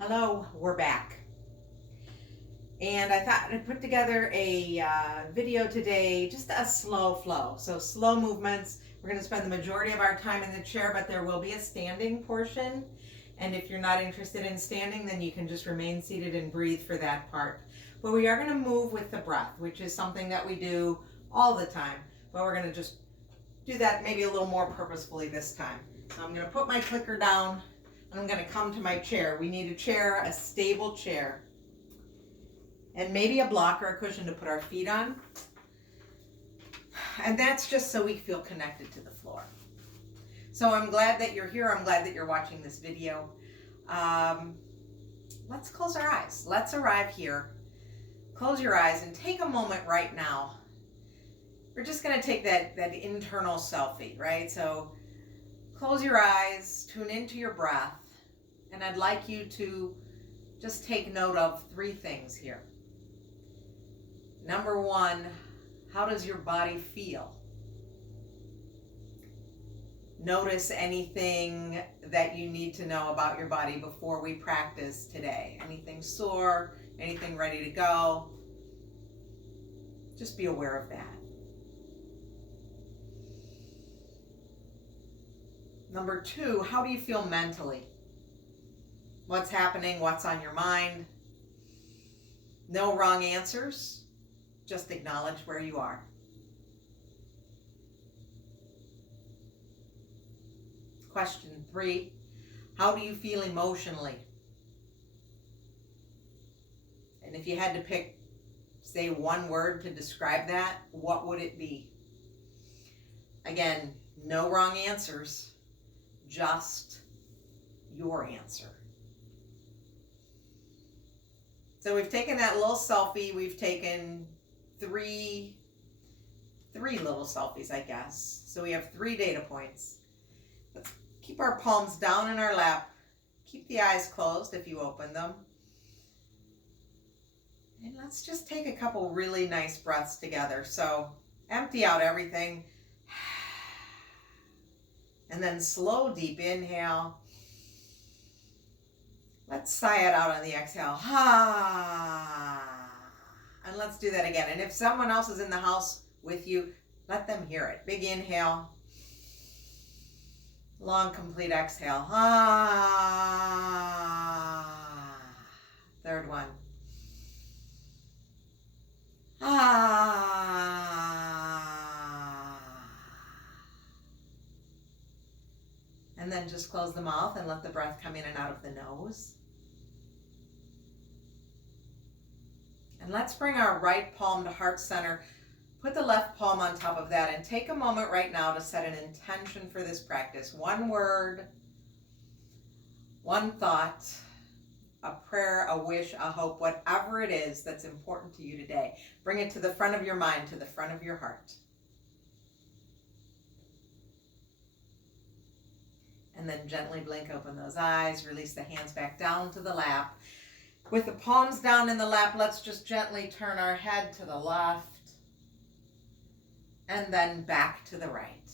Hello, we're back. And I thought I'd put together a video today, just a slow flow. So slow movements. We're going to spend the majority of our time in the chair, but there will be a standing portion. And if you're not interested in standing, then you can just remain seated and breathe for that part. But we are going to move with the breath, which is something that we do all the time. But we're going to just do that maybe a little more purposefully this time. So I'm going to put my clicker down. I'm going to come to my chair. We need a chair, a stable chair, and maybe a block or a cushion to put our feet on. And that's just so we feel connected to the floor. So I'm glad that you're here. I'm glad that you're watching this video. Let's close our eyes. Let's arrive here. Close your eyes and take a moment right now. We're just going to take that internal selfie, right? So close your eyes, tune into your breath, and I'd like you to just take note of 3 things here. Number 1, how does your body feel? Notice anything that you need to know about your body before we practice today. Anything sore, anything ready to go. Just be aware of that. Number 2, how do you feel mentally? What's happening? What's on your mind? No wrong answers. Just acknowledge where you are. Question 3, how do you feel emotionally? And if you had to pick, say, 1 word to describe that, what would it be? Again, no wrong answers. Just your answer. So we've taken that little selfie. We've taken three little selfies, I guess. So we have 3 data points. Let's keep our palms down in our lap. Keep the eyes closed if you open them. And let's just take a couple really nice breaths together. So empty out everything. And then slow, deep inhale. Let's sigh it out on the exhale. And let's do that again. And if someone else is in the house with you, let them hear it. Big inhale. Long, complete exhale. 3rd one. And then just close the mouth and let the breath come in and out of the nose. And let's bring our right palm to heart center. Put the left palm on top of that and take a moment right now to set an intention for this practice. 1 word, 1 thought, a prayer, a wish, a hope, whatever it is that's important to you today. Bring it to the front of your mind, to the front of your heart. And then gently blink open those eyes. Release the hands back down to the lap. With the palms down in the lap, let's just gently turn our head to the left and then back to the right.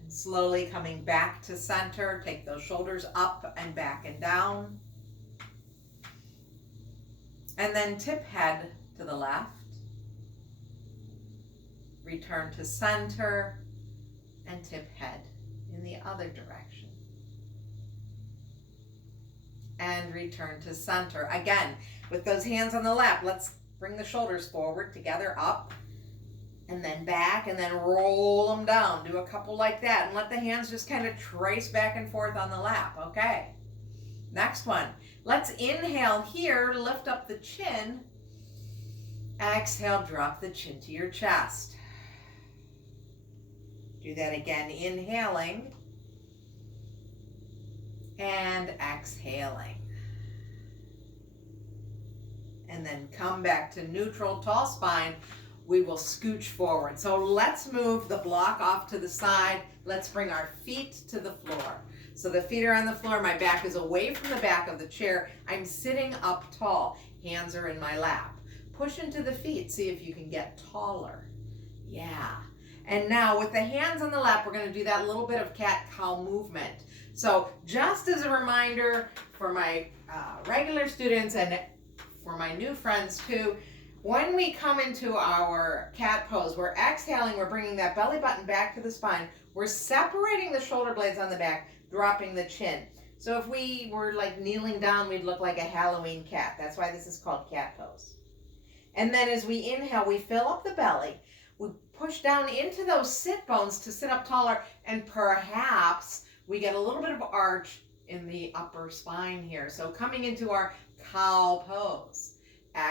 And slowly coming back to center, take those shoulders up and back and down. And then tip head to the left. Return to center. And tip head in the other direction. And return to center. Again, with those hands on the lap, let's bring the shoulders forward, together, up, and then back, and then roll them down. Do a couple like that, and let the hands just kind of trace back and forth on the lap. Okay. Next one. Let's inhale here, lift up the chin. Exhale, drop the chin to your chest. Do that again, inhaling and exhaling. And then come back to neutral, tall spine. We will scooch forward. So let's move the block off to the side. Let's bring our feet to the floor. So the feet are on the floor. My back is away from the back of the chair. I'm sitting up tall. Hands are in my lap. Push into the feet. See if you can get taller. Yeah. And now with the hands on the lap, we're going to do that little bit of cat-cow movement. So just as a reminder for my regular students and for my new friends too, when we come into our cat pose, we're exhaling, we're bringing that belly button back to the spine, we're separating the shoulder blades on the back, dropping the chin. So if we were like kneeling down, we'd look like a Halloween cat. That's why this is called cat pose. And then as we inhale, we fill up the belly, we push down into those sit bones to sit up taller, and perhaps we get a little bit of arch in the upper spine here. So coming into our cow pose.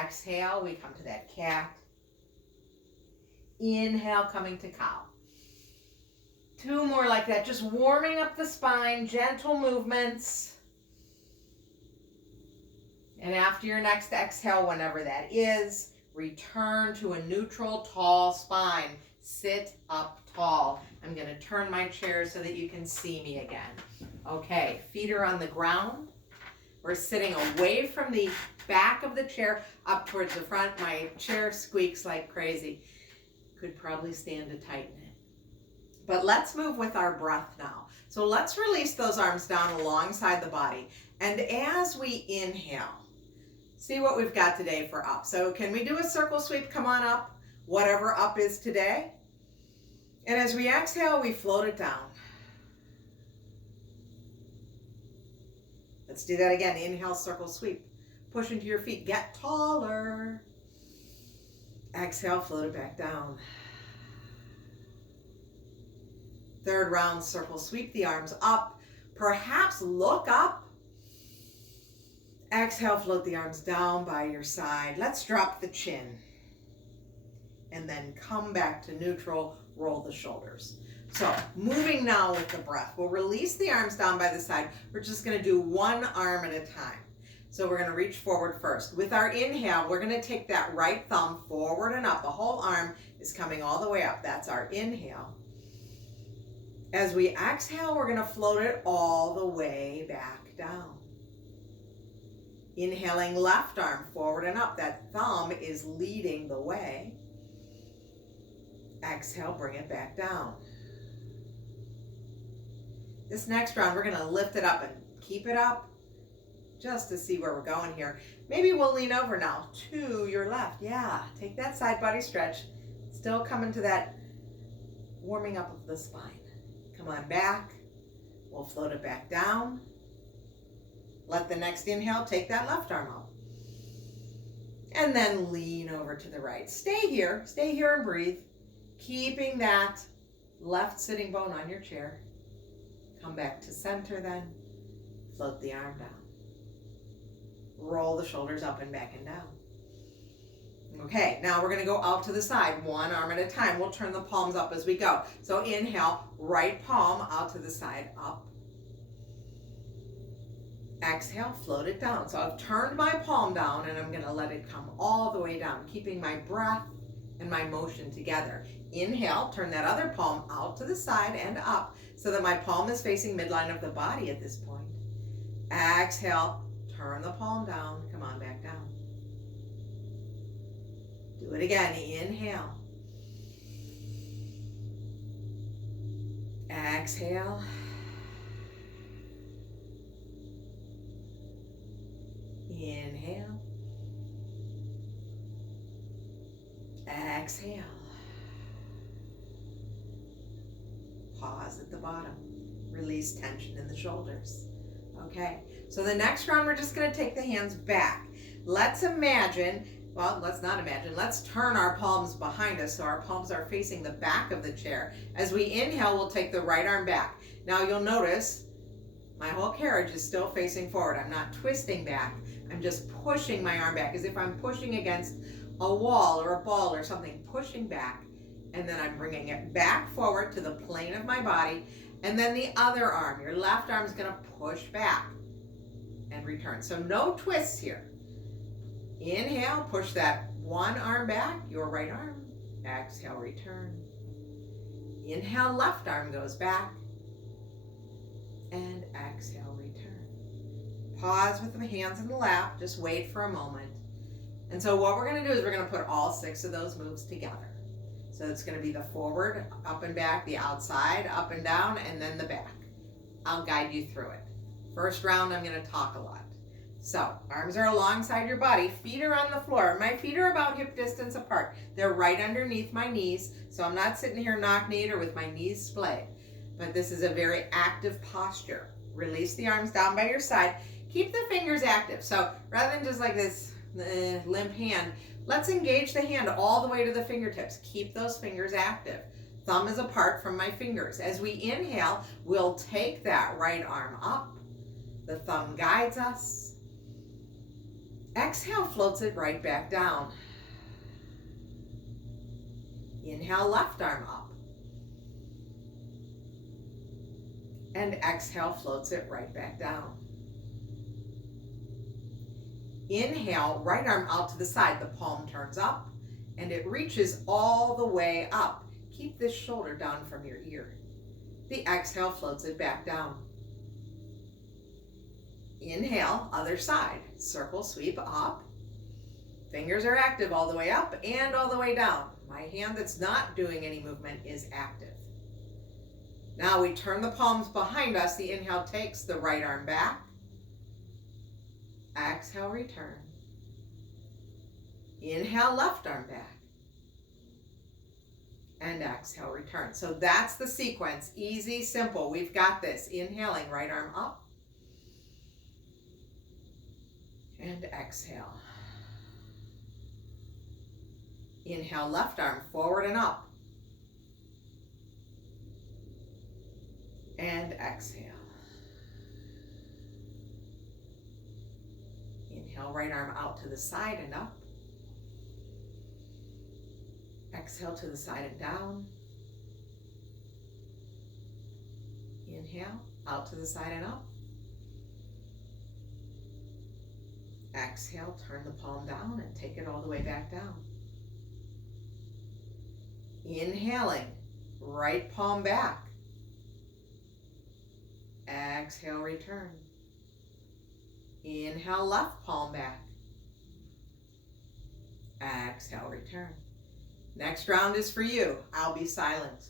Exhale, we come to that cat. Inhale, coming to cow. 2 more like that, just warming up the spine, gentle movements. And after your next exhale, whenever that is, return to a neutral, tall spine. Sit up tall. I'm going to turn my chair so that you can see me again. Okay, feet are on the ground. We're sitting away from the back of the chair up towards the front. My chair squeaks like crazy. Could probably stand to tighten it. But let's move with our breath now. So let's release those arms down alongside the body. And as we inhale, see what we've got today for up. So can we do a circle sweep? Come on up, whatever up is today. And as we exhale, we float it down. Let's do that again. Inhale, circle sweep. Push into your feet. Get taller. Exhale, float it back down. Third round, circle sweep the arms up. Perhaps look up. Exhale, float the arms down by your side. Let's drop the chin. And then come back to neutral, roll the shoulders. So moving now with the breath. We'll release the arms down by the side. We're just going to do one arm at a time. So we're going to reach forward first. With our inhale, we're going to take that right thumb forward and up. The whole arm is coming all the way up. That's our inhale. As we exhale, we're going to float it all the way back down. Inhaling, left arm forward and up. That thumb is leading the way. Exhale, bring it back down. This next round, we're going to lift it up and keep it up just to see where we're going here. Maybe we'll lean over now to your left. Yeah, take that side body stretch. Still coming to that warming up of the spine. Come on back. We'll float it back down. Let the next inhale take that left arm up. And then lean over to the right. Stay here and breathe. Keeping that left sitting bone on your chair. Come back to center then. Float the arm down. Roll the shoulders up and back and down. Okay, now we're going to go out to the side, one arm at a time. We'll turn the palms up as we go. So inhale, right palm out to the side, up. Exhale, float it down. So I've turned my palm down and I'm going to let it come all the way down, keeping my breath and my motion together. Inhale, turn that other palm out to the side and up so that my palm is facing midline of the body at this point. Exhale, turn the palm down. Come on, back down. Do it again. Inhale. Exhale. Inhale. Exhale. Pause at the bottom. Release tension in the shoulders. Okay, so the next round we're just going to take the hands back. Let's imagine, well, let's not imagine, let's turn our palms behind us so our palms are facing the back of the chair. As we inhale, we'll take the right arm back. Now you'll notice my whole carriage is still facing forward. I'm not twisting back. I'm just pushing my arm back as if I'm pushing against a wall or a ball or something, pushing back. And then I'm bringing it back forward to the plane of my body. And then the other arm, your left arm is going to push back and return. So no twists here. Inhale, push that one arm back, your right arm. Exhale, return. Inhale, left arm goes back. And exhale, return. Pause with the hands in the lap. Just wait for a moment. And so what we're going to do is we're going to put all 6 of those moves together. So it's going to be the forward, up and back, the outside, up and down, and then the back. I'll guide you through it. First round, I'm going to talk a lot. So arms are alongside your body, feet are on the floor. My feet are about hip distance apart. They're right underneath my knees, so I'm not sitting here knock-kneed or with my knees splayed. But this is a very active posture. Release the arms down by your side. Keep the fingers active. So rather than just like this limp hand, let's engage the hand all the way to the fingertips. Keep those fingers active. Thumb is apart from my fingers. As we inhale, we'll take that right arm up. The thumb guides us. Exhale, floats it right back down. Inhale, left arm up. And exhale, floats it right back down. Inhale, right arm out to the side. The palm turns up and it reaches all the way up. Keep this shoulder down from your ear. The exhale floats it back down. Inhale, other side. Circle, sweep up. Fingers are active all the way up and all the way down. My hand that's not doing any movement is active. Now we turn the palms behind us. The inhale takes the right arm back. Exhale, return. Inhale, left arm back. And exhale, return. So that's the sequence. Easy, simple. We've got this. Inhaling, right arm up. And exhale. Inhale, left arm forward and up. And exhale. Inhale, right arm out to the side and up. Exhale to the side and down. Inhale, out to the side and up. Exhale, turn the palm down and take it all the way back down. Inhaling, right palm back. Exhale, return. Inhale, left palm back. Exhale, return. Next round is for you. I'll be silent.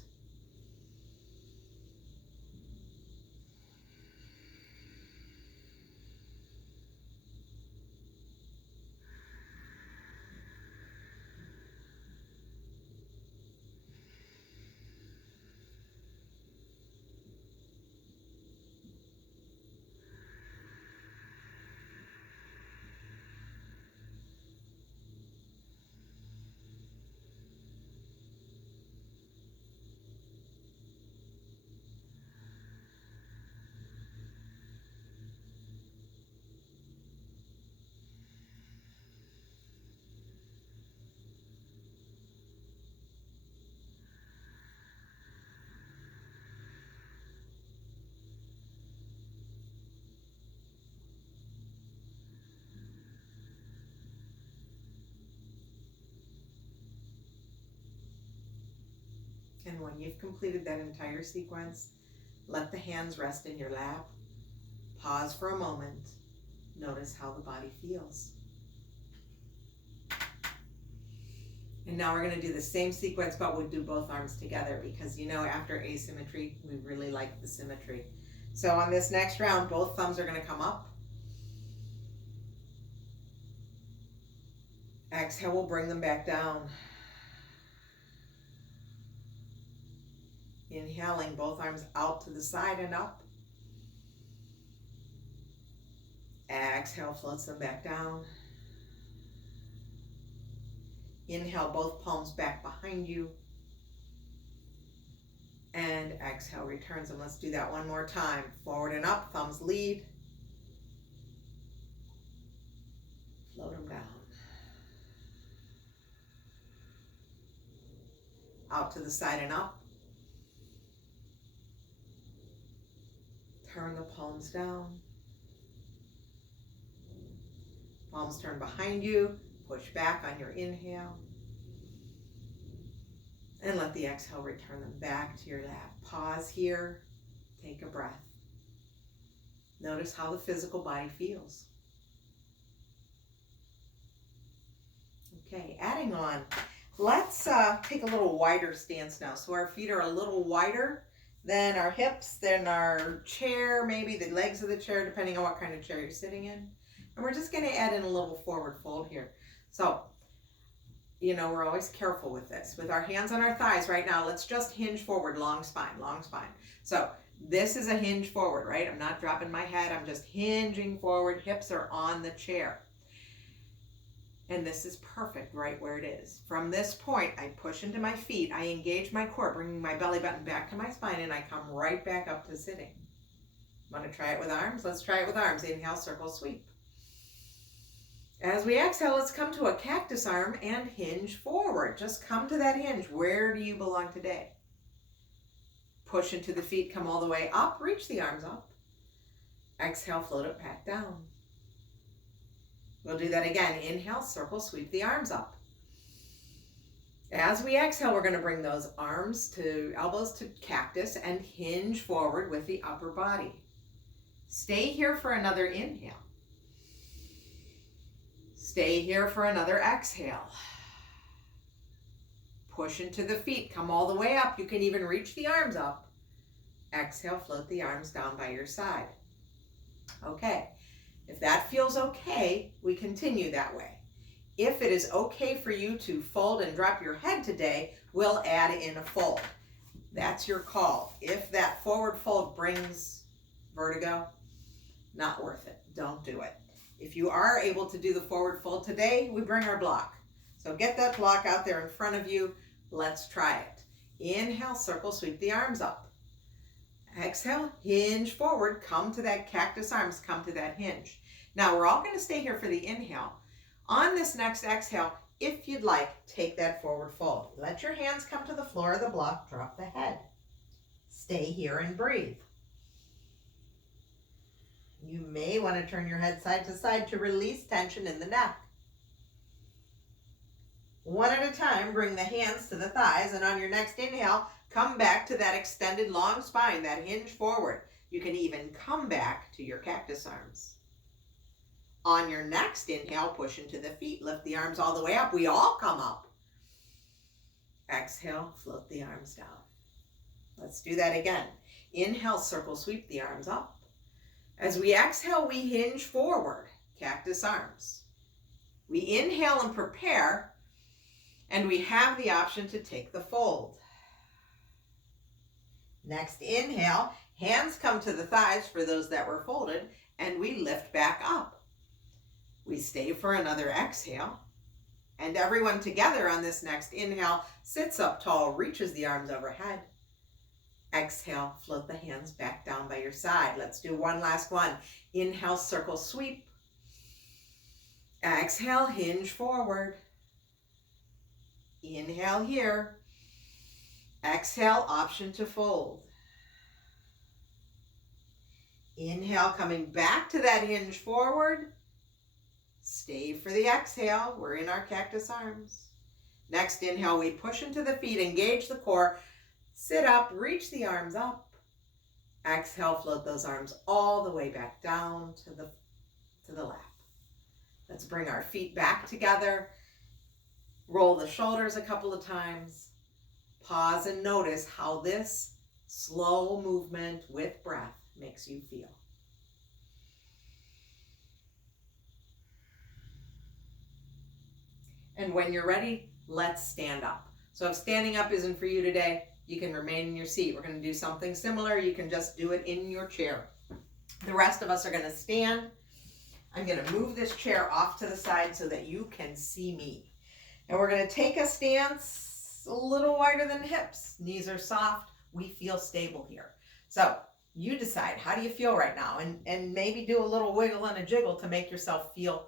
And when you've completed that entire sequence, let the hands rest in your lap. Pause for a moment. Notice how the body feels. And now we're going to do the same sequence, but we'll do both arms together because, you know, after asymmetry, we really like the symmetry. So on this next round, both thumbs are going to come up. Exhale, we'll bring them back down. Inhaling, both arms out to the side and up. Exhale, floats them back down. Inhale, both palms back behind you. And exhale, returns them. Let's do that one more time. Forward and up, thumbs lead. Float them down. Out to the side and up. Turn the palms down. Palms turn behind you. Push back on your inhale. And let the exhale return them back to your lap. Pause here. Take a breath. Notice how the physical body feels. Okay, adding on Let's take a little wider stance now. So our feet are a little wider than our hips, than our chair, maybe the legs of the chair, depending on what kind of chair you're sitting in. And we're just going to add in a little forward fold here. So, you know, we're always careful with this. With our hands on our thighs right now, let's just hinge forward, long spine, long spine. So this is a hinge forward, right? I'm not dropping my head. I'm just hinging forward. Hips are on the chair. And this is perfect right where it is. From this point, I push into my feet. I engage my core, bringing my belly button back to my spine, and I come right back up to sitting. Want to try it with arms? Let's try it with arms. Inhale, circle, sweep. As we exhale, let's come to a cactus arm and hinge forward. Just come to that hinge. Where do you belong today? Push into the feet, come all the way up, reach the arms up. Exhale, float it back down. We'll do that again. Inhale, circle, sweep the arms up. As we exhale, we're going to bring those arms to elbows to cactus and hinge forward with the upper body. Stay here for another inhale. Stay here for another exhale. Push into the feet, come all the way up. You can even reach the arms up. Exhale, float the arms down by your side. Okay. If that feels okay, we continue that way. If it is okay for you to fold and drop your head today, we'll add in a fold. That's your call. If that forward fold brings vertigo, not worth it. Don't do it. If you are able to do the forward fold today, we bring our block. So get that block out there in front of you. Let's try it. Inhale, circle, sweep the arms up. Exhale, hinge forward, come to that cactus arms, come to that hinge. Now we're all going to stay here for the inhale. On this next exhale, if you'd like, take that forward fold. Let your hands come to the floor of the block, drop the head. Stay here and breathe. You may want to turn your head side to side to release tension in the neck. One at a time, bring the hands to the thighs, and on your next inhale, come back to that extended long spine, that hinge forward. You can even come back to your cactus arms. On your next inhale, push into the feet, lift the arms all the way up. We all come up. Exhale, float the arms down. Let's do that again. Inhale, circle, sweep the arms up. As we exhale, we hinge forward, cactus arms. We inhale and prepare, and we have the option to take the fold. Next inhale, hands come to the thighs for those that were folded, and we lift back up. We stay for another exhale, and everyone together on this next inhale sits up tall, reaches the arms overhead. Exhale, float the hands back down by your side. Let's do one last one. Inhale, circle, sweep. Exhale, hinge forward. Inhale here. Exhale, option to fold. Inhale, coming back to that hinge forward. Stay for the exhale. We're in our cactus arms. Next inhale, we push into the feet, engage the core, sit up, reach the arms up. Exhale, float those arms all the way back down to the lap. Let's bring our feet back together. Roll the shoulders a couple of times. Pause and notice how this slow movement with breath makes you feel. And when you're ready, let's stand up. So if standing up isn't for you today, you can remain in your seat. We're going to do something similar. You can just do it in your chair. The rest of us are going to stand. I'm going to move this chair off to the side so that you can see me. And we're going to take a stance a little wider than the hips. Knees are soft. We feel stable here. So you decide, how do you feel right now? And maybe do a little wiggle and a jiggle to make yourself feel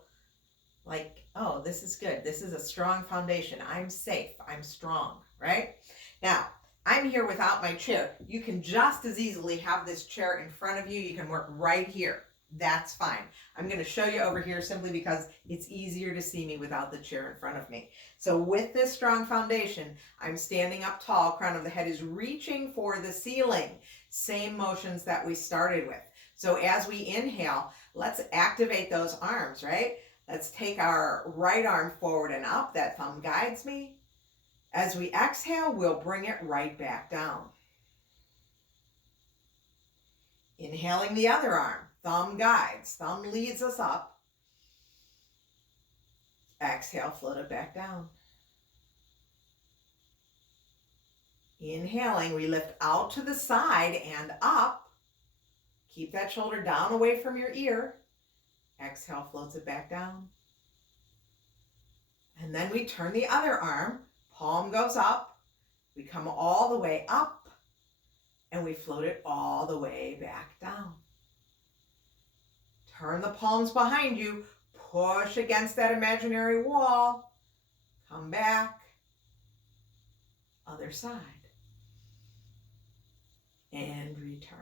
like, oh, this is good. This is a strong foundation. I'm safe. I'm strong, right? Now, I'm here without my chair. You can just as easily have this chair in front of you. You can work right here. That's fine. I'm going to show you over here simply because it's easier to see me without the chair in front of me. So with this strong foundation, I'm standing up tall. Crown of the head is reaching for the ceiling. Same motions that we started with. So as we inhale, let's activate those arms, right? Let's take our right arm forward and up. That thumb guides me. As we exhale, we'll bring it right back down. Inhaling the other arm, thumb guides, thumb leads us up. Exhale, float it back down. Inhaling, we lift out to the side and up. Keep that shoulder down away from your ear. Exhale, floats it back down. And then we turn the other arm, palm goes up. We come all the way up and we float it all the way back down. Turn the palms behind you, push against that imaginary wall. Come back. Other side. And return.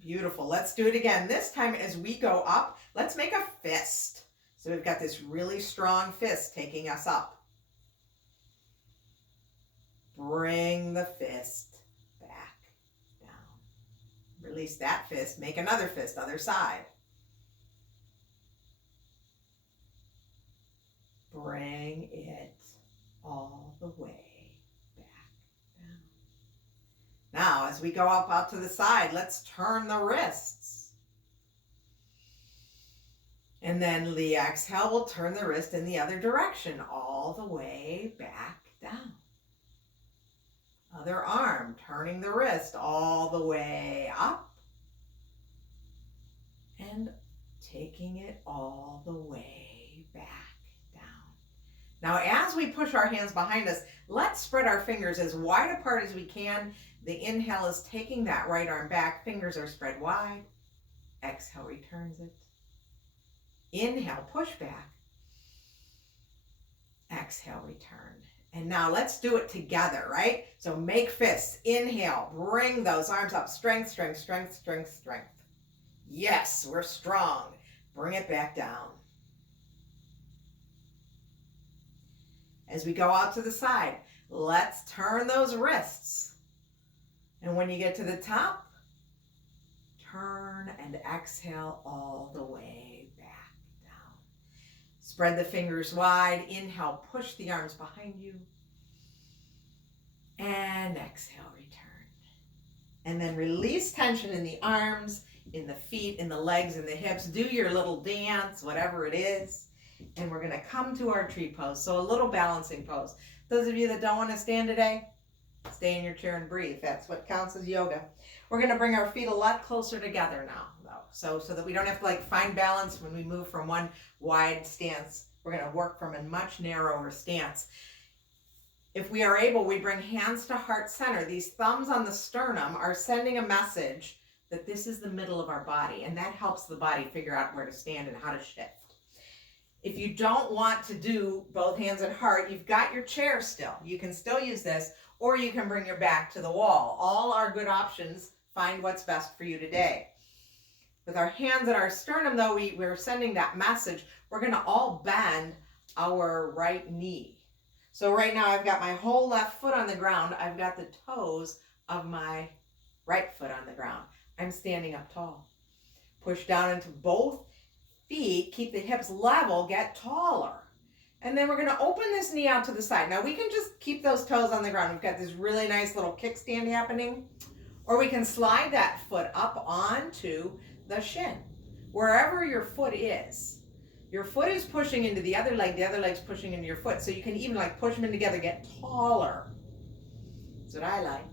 Beautiful. Let's do it again. This time as we go up, let's make a fist. So we've got this really strong fist taking us up. Bring the fist back down. Release that fist. Make another fist, other side. Bring it all the way back down. Now, as we go up out to the side, let's turn the wrists. And then the exhale will turn the wrist in the other direction, all the way back down. Other arm, turning the wrist all the way up. And taking it all the way back down. Now, as we push our hands behind us, let's spread our fingers as wide apart as we can. The inhale is taking that right arm back. Fingers are spread wide. Exhale returns it. Inhale, push back. Exhale, return. And now let's do it together, right? So make fists. Inhale, bring those arms up. Strength, strength, strength, strength, strength. Yes, we're strong. Bring it back down. As we go out to the side, let's turn those wrists. And when you get to the top, turn and exhale all the way back down. Spread the fingers wide. Inhale, push the arms behind you. And exhale, return. And then release tension in the arms, in the feet, in the legs, in the hips. Do your little dance, whatever it is. And we're going to come to our tree pose. So a little balancing pose. Those of you that don't want to stand today, stay in your chair and breathe. That's what counts as yoga. We're going to bring our feet a lot closer together now, though. So that we don't have to find balance when we move from one wide stance. We're going to work from a much narrower stance. If we are able, we bring hands to heart center. These thumbs on the sternum are sending a message that this is the middle of our body, and that helps the body figure out where to stand and how to shift. If you don't want to do both hands at heart, you've got your chair still. You can still use this, or you can bring your back to the wall. All are good options. Find what's best for you today. With our hands at our sternum, though, we're sending that message. We're going to all bend our right knee. So right now I've got my whole left foot on the ground. I've got the toes of my right foot on the ground. I'm standing up tall. Push down into both feet. Keep the hips level. Get taller. And then we're going to open this knee out to the side. Now we can just keep those toes on the ground. We've got this really nice little kickstand happening. Or we can slide that foot up onto the shin. Wherever your foot is. Your foot is pushing into the other leg leg's pushing into your foot. So you can even push them in together, get taller. That's what I like.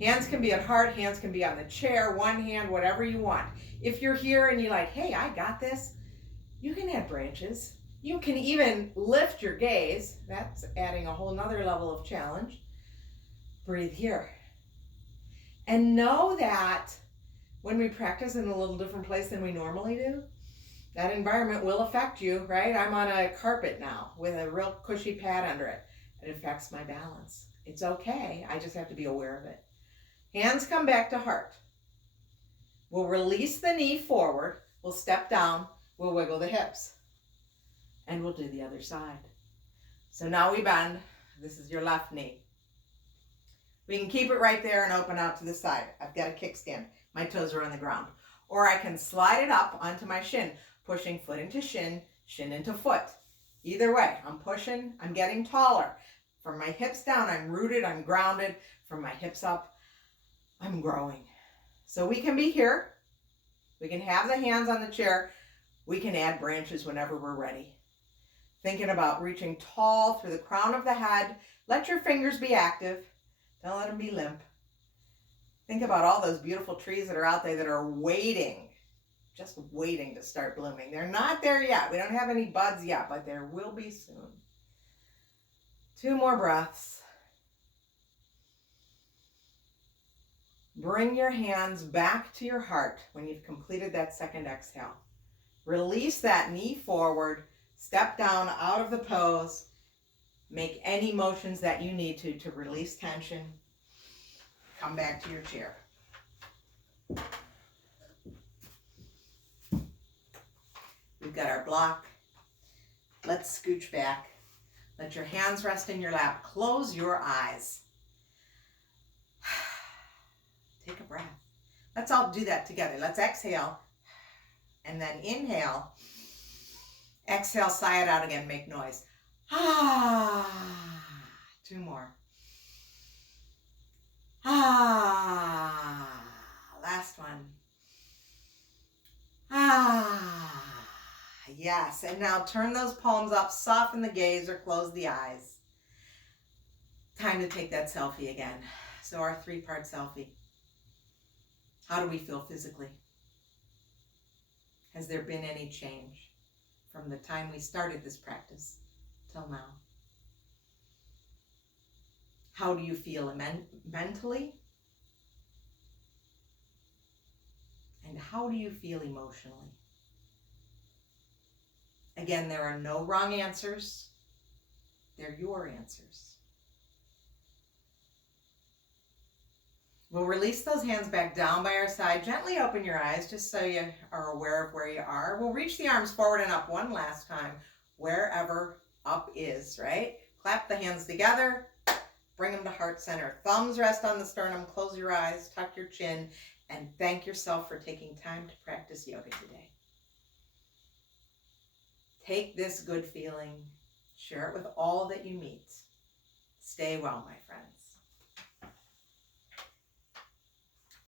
Hands can be at heart, hands can be on the chair, one hand, whatever you want. If you're here and you're like, hey, I got this, you can add branches. You can even lift your gaze. That's adding a whole nother level of challenge. Breathe here. And know that when we practice in a little different place than we normally do, that environment will affect you, right? I'm on a carpet now with a real cushy pad under it. It affects my balance. It's okay. I just have to be aware of it. Hands come back to heart. We'll release the knee forward. We'll step down. We'll wiggle the hips. And we'll do the other side. So now we bend. This is your left knee. We can keep it right there and open out to the side. I've got a kickstand. My toes are on the ground. Or I can slide it up onto my shin, pushing foot into shin, shin into foot. Either way, I'm pushing, I'm getting taller. From my hips down, I'm rooted, I'm grounded. From my hips up, I'm growing. So we can be here. We can have the hands on the chair. We can add branches whenever we're ready. Thinking about reaching tall through the crown of the head. Let your fingers be active. Don't let them be limp. Think about all those beautiful trees that are out there that are waiting, just waiting to start blooming. They're not there yet. We don't have any buds yet, but there will be soon. 2 more breaths. Bring your hands back to your heart when you've completed that second exhale. Release that knee forward. Step down out of the pose. Make any motions that you need to release tension. Come back to your chair. We've got our block. Let's scooch back. Let your hands rest in your lap. Close your eyes. Take a breath. Let's all do that together. Let's exhale and then inhale. Exhale, sigh it out again, make noise. 2 more. Last one. Yes. And now turn those palms up, soften the gaze or close the eyes. Time to take that selfie again. So our 3-part selfie. How do we feel physically? Has there been any change from the time we started this practice till now? How do you feel mentally? And how do you feel emotionally? Again, there are no wrong answers. They're your answers. We'll release those hands back down by our side. Gently open your eyes just so you are aware of where you are. We'll reach the arms forward and up one last time, wherever up is, right? Clap the hands together. Bring them to heart center. Thumbs rest on the sternum. Close your eyes. Tuck your chin. And thank yourself for taking time to practice yoga today. Take this good feeling. Share it with all that you meet. Stay well, my friends.